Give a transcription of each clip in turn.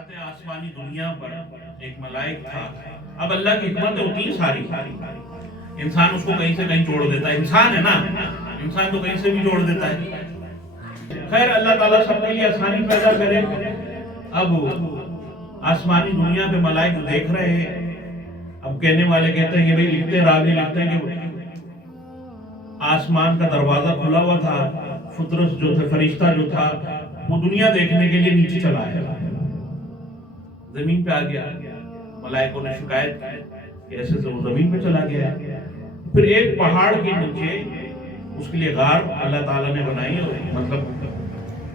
فرماتے ہیں آسمانی دنیا پر ایک ملائک تھا. اب اللہ کی حکمت ہوتی ہے ساری. انسان اس کو کہیں سے کہیں جوڑ دیتا ہے. انسان ہے نا, انسان تو کہیں سے بھی جوڑ دیتا ہے. خیر اللہ تعالیٰ سب کے لیے آسانی پیدا کرے. اب آسمانی دنیا پہ ملائک دیکھ رہے ہیں. اب کہنے والے کہتے ہیں کہ بھئی لکھتے راوی لکھتے ہیں کہ آسمان کا دروازہ کھلا ہوا تھا. فطرس جو تھا, فرشتہ جو تھا, وہ دنیا دیکھنے کے لیے نیچے چلا آیا, زمین پہ آ گیا. ملائکوں نے شکایت کہ ایسے سے وہ زمین پہ چلا گیا. پھر ایک پہاڑ کے نیچے اس کے لیے غار اللہ تعالیٰ نے بنائی, مطلب,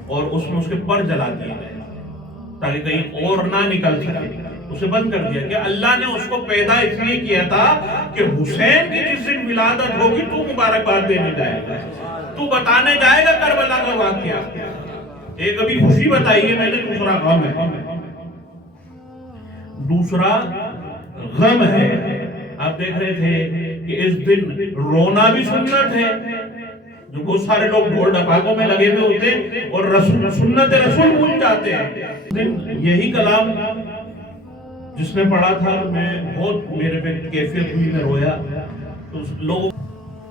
اور اس میں اس کے پر جلا دیے گئے تاکہ کہیں اور نہ نکل سکے. اسے بند کر دیا کہ اللہ نے اس کو پیدا اس لیے کیا تھا کہ حسین کی جس دن ولادت ہوگی تو مبارکباد دینے جائے گا, تو بتانے جائے گا کربلا کا واقعہ. ایک ابھی خوشی بتائی ہے میں نے, دوسرا غم ہے. دوسرا غم ہے. آپ دیکھ رہے تھے کہ اس دن رونا بھی سنت ہے. جو بہت سارے لوگ ڈھول ڈپاکوں میں لگے ہوئے ہوتے اور سنت رسول بھول جاتے ہیں. یہی کلام جس نے پڑھا تھا, میں بہت میرے پہ کیفیت ہوئی, میں رویا.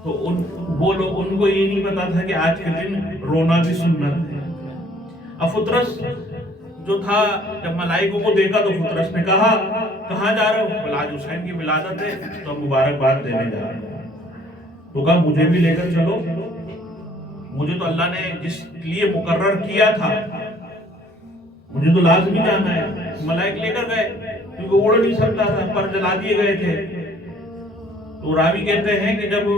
تو وہ لوگ ان کو یہ نہیں پتا تھا کہ آج کے دن رونا بھی سنت ہے. اب فطرس جو تھا جب ملائکوں کو دیکھا تو فطرس نے کہا کہاں جا رہے ہو؟ آج حسین کی ولادت ہے تو ہم مبارکباد دینے جا رہے ہیں. تو کہا مجھے بھی لے کر چلو. مجھے تو اللہ نے جس لیے مقرر کیا تھا مجھے تو لازمی جانا ہے. ملائک لے کر گئے کیونکہ اڑ نہیں سکتا تھا, پر جلا دیے گئے تھے. تو راوی کہتے ہیں کہ جب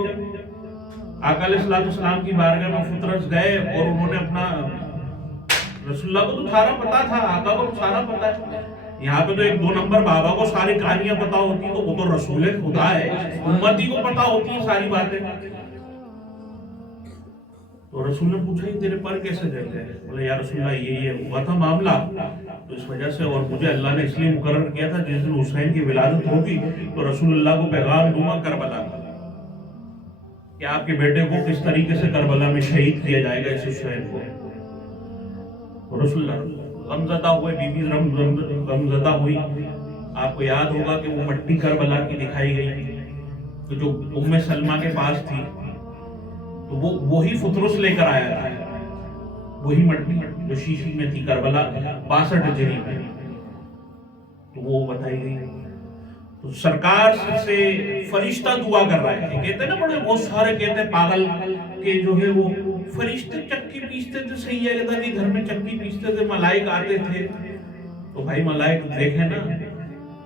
آقا علیہ السلام کی بارگاہ میں فطرس گئے اور انہوں نے اپنا, رسول اللہ کو تو سارا پتا تھا, آقا کو سارا پتا ہے. یہاں پہ تو ایک دو نمبر بابا کو ساری کہانیاں پتا ہوتی, تو وہ تو رسول خدا ہے, امتی کو پتا ہوتی ہیں ساری باتیں. تو رسول نے پوچھا کہ تیرے پر کیسے جل گئے؟ بولے یا رسول اللہ یہ ہوا تھا معاملہ, تو اس وجہ سے, اور مجھے اللہ نے اس لیے مقرر کیا تھا جس دن حسین کی ولادت ہوگی تو رسول اللہ کو پیغام دوں گا کربلا کا کہ آپ کے بیٹے کو کس طریقے سے کربلا میں شہید کیا جائے گا اس حسین کو. تو رسول اللہ غمزدہ ہوئے, بی بی غمزدہ ہوئی. آپ کو یاد ہوگا کہ وہ مٹی کربلا کی دکھائی گئی تو جو ام سلمہ کے پاس تھی, تو وہی فطرس لے کر آیا تھا, وہی مٹی جو شیشی میں تھی کربلا 62 ہجری میں, تو وہ بتائی گئی. تو سرکار سے فرشتہ دعا کر رہا ہے. کہتے ہیں نا بڑے بہت سارے کہتے ہیں پاگل کہ جو ہے وہ فرشتے چکی پیستے تھے. صحیح ہے کہتا کہ گھر میں چکی پیستے تھے, ملائک آتے تھے. تو بھائی ملائک دیکھیں نا,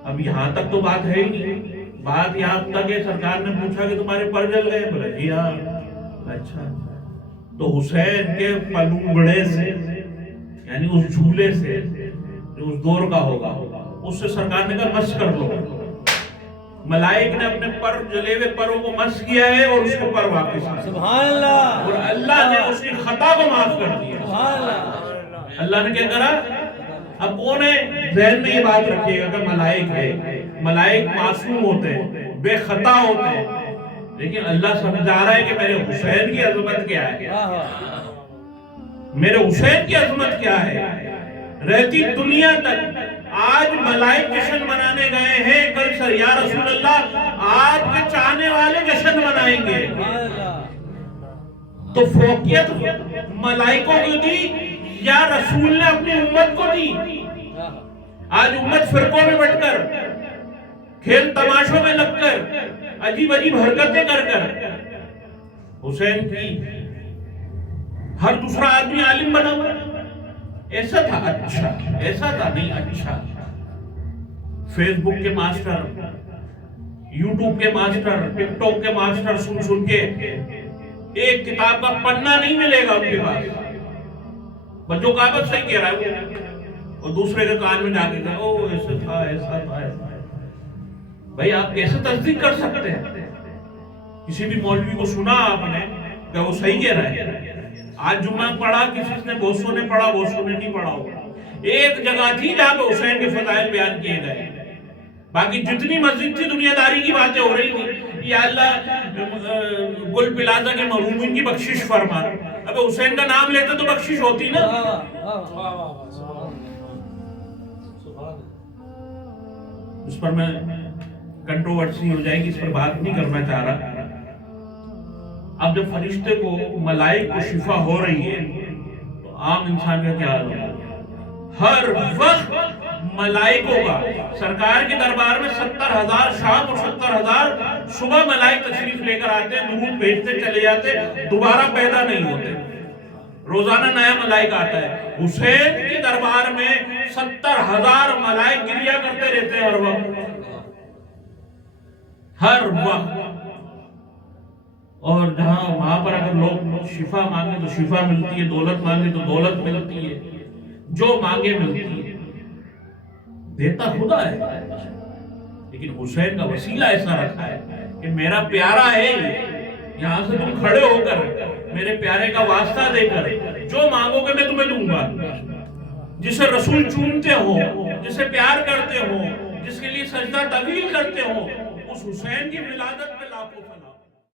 اب یہاں تک تو بات ہے ہی نہیں. بات یہاں تک ہے سرکار نے پوچھا کہ تمہارے پر جل گئے؟ بولے جی ہاں. اچھا, تو حسین کے پلونگڑے سے, یعنی اس جھولے سے جو اس دور کا ہوگا, اس سے سرکار نے کہا مس کر لو. ملائک نے اپنے پر جلے ہوئے پروں کو مس کیا ہے اور اس کے پر واپس آ. سبحان اللہ. اور اللہ نے اس کی خطا کو معاف کر دیا. سبحان اللہ. اللہ نے کیا کرا؟ اب کون ہے ذہن میں یہ بات رکھیے گا کہ ملائک ہے, ملائک معصوم ہوتے ہیں, بے خطا ہوتے ہیں, لیکن اللہ سمجھا رہا ہے کہ میرے حسین کی عظمت کیا ہے, میرے حسین کی عظمت کیا ہے. رہتی دنیا تک آج ملائک جشن منانے گئے ہیں, کل سر یا رسول اللہ آج کے چاہنے والے جشن منائیں گے. تو فوقیت ملائکوں کو دی یا رسول نے اپنی امت کو دی؟ آج امت فرقوں میں بٹ کر, کھیل تماشوں میں لگ کر, عجیب عجیب حرکتیں کر کر حسین کی, ہر دوسرا آدمی عالم بنا ہوا. ایسا تھا اچھا, ایسا تھا نہیں اچھا. فیس بک کے ماسٹر, یوٹیوب کے ماسٹر, ٹک ٹاک کے ماسٹر سن سن کے ایک کتاب کا پنہ نہیں ملے گا ان کے پاس. بچوں کا بات صحیح کہہ رہا ہے اور دوسرے کے کان میں جا کے کہا او ایسا تھا ایسا تھا ایسا. بھائی آپ کیسے تصدیق کر سکتے ہیں؟ کسی بھی مولوی کو سنا آپ نے کہ وہ صحیح کہہ رہا ہے؟ آج جمعہ پڑھا, کسی نے بہت سو نے پڑھا, بہت سو نے نہیں پڑھا ہوگا. ایک جگہ تھی جہاں پہ حسین کے فضائل بیان کیے گئے, باقی جتنی مسجد تھی دنیا داری کی باتیں ہو رہی تھی. یا اللہ گل پلازہ کے مرحومین کی بخشش فرما. اب حسین کا نام لیتے تو بخشش ہوتی نا. اس پر میں کنٹروورسی ہو جائے گی، اس پر بات نہیں کرنا چاہ رہا۔ اب جب فرشتے کو، ملائک کو شفا ہو رہی ہے تو عام انسان کا کیا حال ہوگا؟ ہر وقت ملائکوں کا سرکار کے دربار میں 70,000 شام اور 70,000 صبح ملائک تشریف لے کر آتے ہیں، درود بھیجتے چلے جاتے، دوبارہ پیدا نہیں ہوتے، روزانہ نیا ملائک آتا ہے۔ حسین کے دربار میں 70,000 ملائک گریا کرتے رہتے ہیں ہر وقت۔ اور جہاں وہاں پر اگر لوگ شفا مانگے تو شفا ملتی ہے، دولت مانگے تو دولت ملتی ہے، جو مانگے ملتی ہے۔ دیتا خدا ہے، لیکن حسین کا وسیلہ ایسا رکھا ہے کہ میرا پیارا ہے، یہاں سے تم کھڑے ہو کر میرے پیارے کا واسطہ دے کر جو مانگو گے میں تمہیں دوں گا۔ جسے رسول چومتے ہو، جسے پیار کرتے ہو، جس کے لیے سجدہ طویل کرتے ہو، اس حسین کی ولادت پہ لاکھوں سلام۔